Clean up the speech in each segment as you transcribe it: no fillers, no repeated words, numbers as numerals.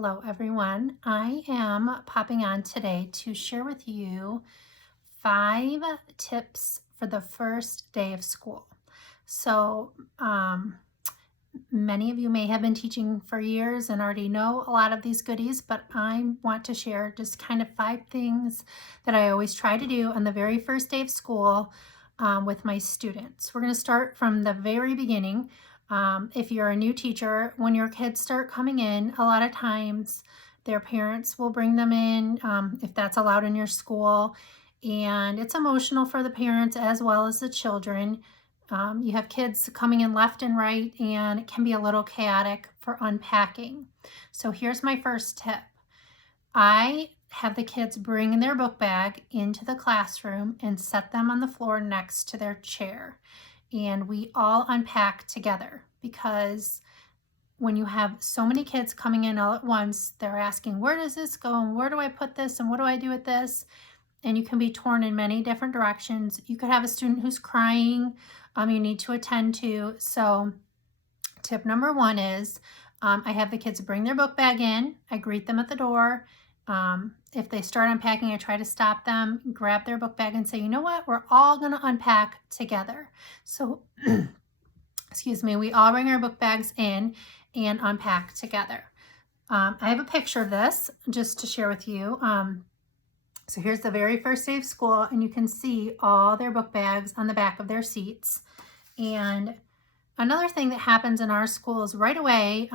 Hello everyone. I am popping on today to share with you 5 tips for the first day of school. So many of you may have been teaching for years and already know a lot of these goodies, but I want to share just kind of 5 things that I always try to do on the very first day of school with my students. We're going to start from the very beginning. If you're a new teacher, when your kids start coming in, a lot of times their parents will bring them in if that's allowed in your school. And it's emotional for the parents as well as the children. You have kids coming in left and right, and it can be a little chaotic for unpacking. So here's my first tip. I have the kids bring their book bag into the classroom and set them on the floor next to their chair. And we all unpack together, because when you have so many kids coming in all at once, they're asking, where does this go? And where do I put this? And what do I do with this? And you can be torn in many different directions. You could have a student who's crying, you need to attend to. So tip number 1 is I have the kids bring their book bag in. I greet them at the door. If they start unpacking, I try to stop them, grab their book bag and say, you know what, we're all going to unpack together. So, excuse me, we all bring our book bags in and unpack together. I have a picture of this just to share with you. So here's the very first day of school, and you can see all their book bags on the back of their seats. And another thing that happens in our school is right away,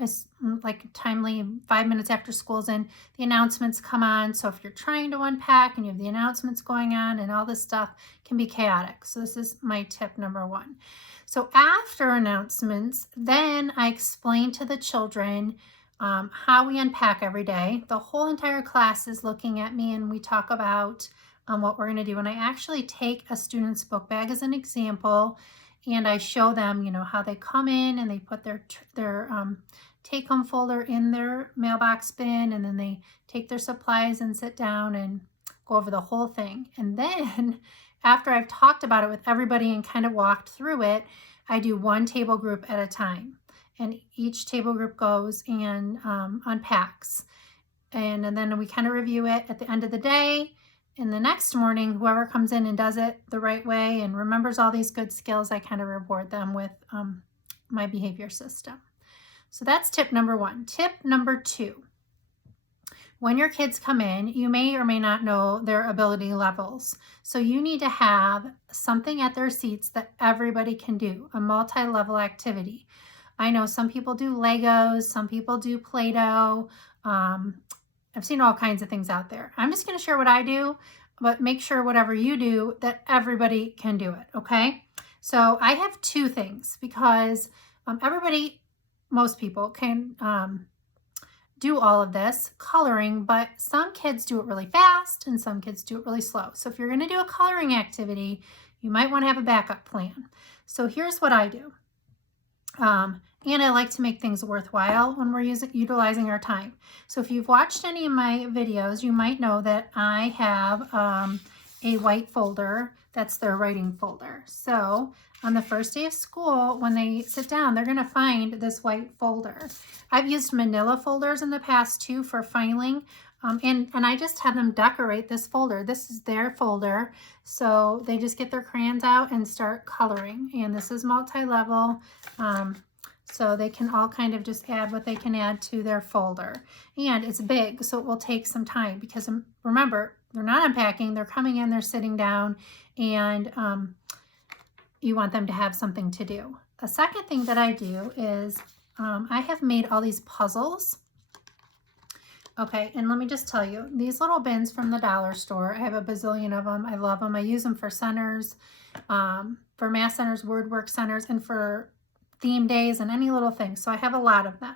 it's like timely 5 minutes after school's in, the announcements come on. So if you're trying to unpack and you have the announcements going on and all this stuff, can be chaotic. So this is my tip number 1. So after announcements, then I explain to the children how we unpack every day. The whole entire class is looking at me, and we talk about what we're going to do. And I actually take a student's book bag as an example, and I show them, you know, how they come in and they put their take-home folder in their mailbox bin, and then they take their supplies and sit down and go over the whole thing. And then after I've talked about it with everybody and kind of walked through it, I do one table group at a time. And each table group goes and unpacks. And then we kind of review it at the end of the day. And the next morning, whoever comes in and does it the right way and remembers all these good skills, I kind of reward them with my behavior system. So that's tip number 1. Tip number 2. When your kids come in, you may or may not know their ability levels. So you need to have something at their seats that everybody can do, a multi-level activity. I know some people do Legos, some people do Play-Doh. I've seen all kinds of things out there. I'm just going to share what I do, but make sure whatever you do, that everybody can do it, okay? So I have 2 things, because most people can do all of this coloring, but some kids do it really fast and some kids do it really slow. So if you're going to do a coloring activity, you might want to have a backup plan. So here's what I do. And I like to make things worthwhile when we're utilizing our time. So if you've watched any of my videos, you might know that I have a white folder. That's their writing folder. So on the first day of school, when they sit down, they're going to find this white folder. I've used manila folders in the past too for filing. And I just have them decorate this folder. This is their folder. So they just get their crayons out and start coloring. And this is multi-level. So they can all kind of just add what they can add to their folder. And it's big, so it will take some time, because remember, they're not unpacking, they're coming in, they're sitting down, and you want them to have something to do. A second thing that I do is I have made all these puzzles. Okay, and let me just tell you, these little bins from the dollar store, I have a bazillion of them. I love them. I use them for centers, for math centers, word work centers, and for theme days and any little thing. So I have a lot of them.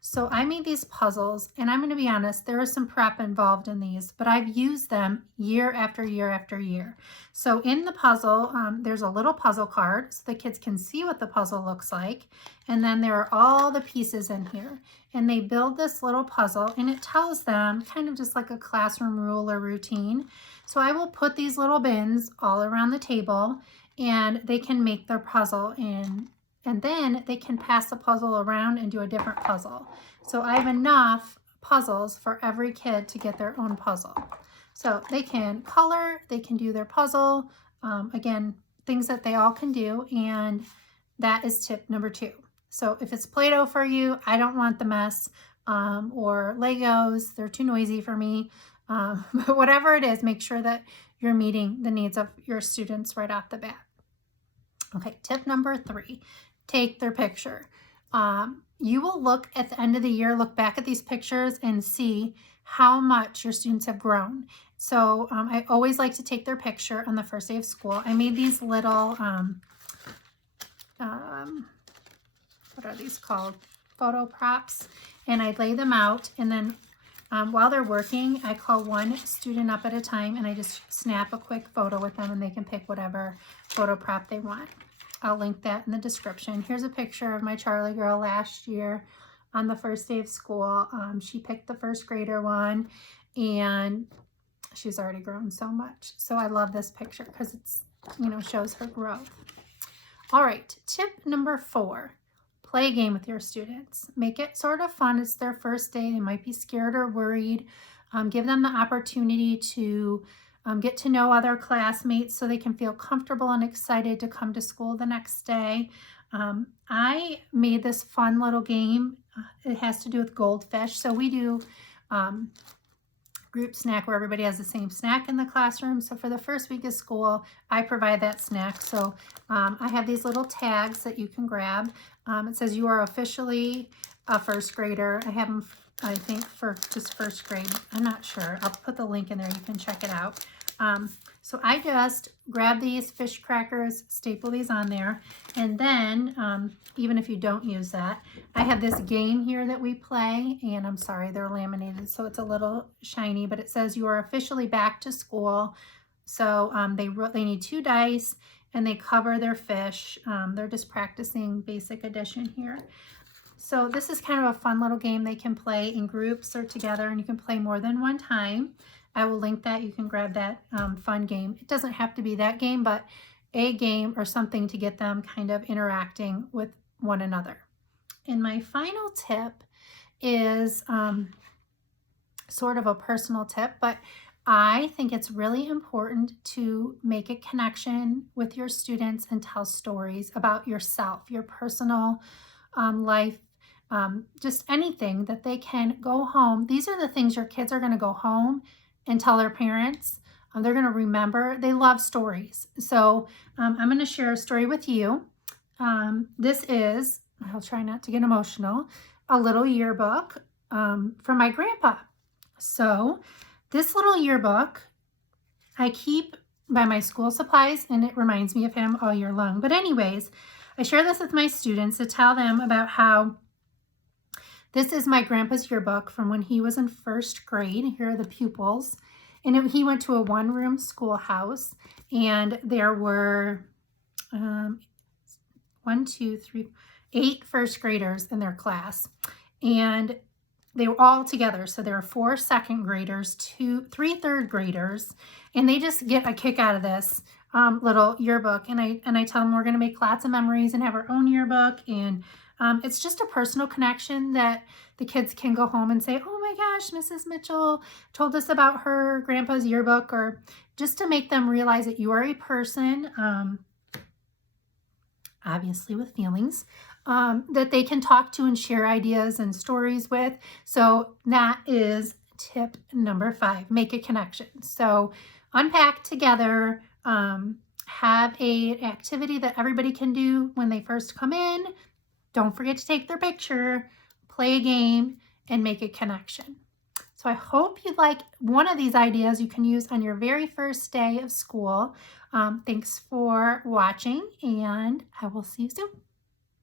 So I made these puzzles, and I'm going to be honest, there is some prep involved in these, but I've used them year after year after year. So in the puzzle, there's a little puzzle card so the kids can see what the puzzle looks like. And then there are all the pieces in here. And they build this little puzzle, and it tells them kind of just like a classroom rule or routine. So I will put these little bins all around the table, and they can make their puzzle in and then they can pass the puzzle around and do a different puzzle. So I have enough puzzles for every kid to get their own puzzle. So they can color, they can do their puzzle, again, things that they all can do, and that is tip number 2. So if it's Play-Doh for you, I don't want the mess, or Legos, they're too noisy for me. But whatever it is, make sure that you're meeting the needs of your students right off the bat. Okay, tip number 3, take their picture. You will look at the end of the year, look back at these pictures and see how much your students have grown. So I always like to take their picture on the first day of school. I made these little, what are these called? Photo props. And I lay them out, and then while they're working, I call one student up at a time and I just snap a quick photo with them, and they can pick whatever photo prop they want. I'll link that in the description. Here's a picture of my Charlie girl last year on the first day of school. She picked the first grader one, and she's already grown so much. So I love this picture because it's, shows her growth. All right, tip number 4, play a game with your students. Make it sort of fun. It's their first day. They might be scared or worried. Give them the opportunity to get to know other classmates so they can feel comfortable and excited to come to school the next day. I made this fun little game. It has to do with Goldfish. So we do group snack where everybody has the same snack in the classroom. So for the first week of school, I provide that snack. So I have these little tags that you can grab. It says you are officially a first grader. I have them, I think, for just first grade. I'm not sure. I'll put the link in there. You can check it out. So I just grab these fish crackers, staple these on there, and then even if you don't use that, I have this game here that we play, and I'm sorry, they're laminated, so it's a little shiny, but it says you are officially back to school. So they need 2 dice, and they cover their fish. They're just practicing basic addition here. So this is kind of a fun little game they can play in groups or together, and you can play more than one time. I will link that. You can grab that fun game. It doesn't have to be that game, but a game or something to get them kind of interacting with one another. And my final tip is sort of a personal tip, but I think it's really important to make a connection with your students and tell stories about yourself, your personal life, just anything that they can go home. These are the things your kids are going to go home and tell their parents. They're going to remember. They love stories. So I'm going to share a story with you. This is, I'll try not to get emotional, a little yearbook from my grandpa. So this little yearbook I keep by my school supplies, and it reminds me of him all year long. But anyways, I share this with my students to tell them about how this is my grandpa's yearbook from when he was in first grade. Here are the pupils. And he went to a one-room schoolhouse, and there were 8 first graders in their class. And they were all together. So there were 4 second graders, 3 third graders, and they just get a kick out of this little yearbook. And I tell them we're going to make lots of memories and have our own yearbook. And it's just a personal connection that the kids can go home and say, oh my gosh, Mrs. Mitchell told us about her grandpa's yearbook, or just to make them realize that you are a person, obviously with feelings, that they can talk to and share ideas and stories with. So that is tip number 5, make a connection. So unpack together, have an activity that everybody can do when they first come in. Don't forget to take their picture, play a game, and make a connection. So I hope you like one of these ideas you can use on your very first day of school. Thanks for watching, and I will see you soon.